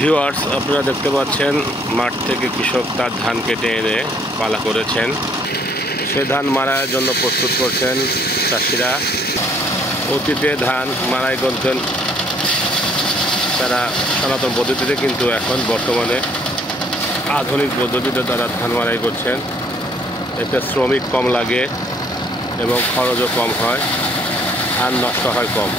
Viewers, আপনারা দেখতে পাচ্ছেন মাঠ থেকে কৃষক তার ধান কেটে এনে পালা করেছেন। সে ধান মাড়াইয়ের জন্য প্রস্তুত করছেন চাষিরা। অতীতে ধান মাড়াই করতেন তারা সনাতন পদ্ধতিতে, কিন্তু এখন বর্তমানে আধুনিক পদ্ধতিতে তারা ধান মাড়াই করছেন। এতে শ্রমিক কম লাগে এবং খরচও কম হয়, ধান নষ্ট হয় কম।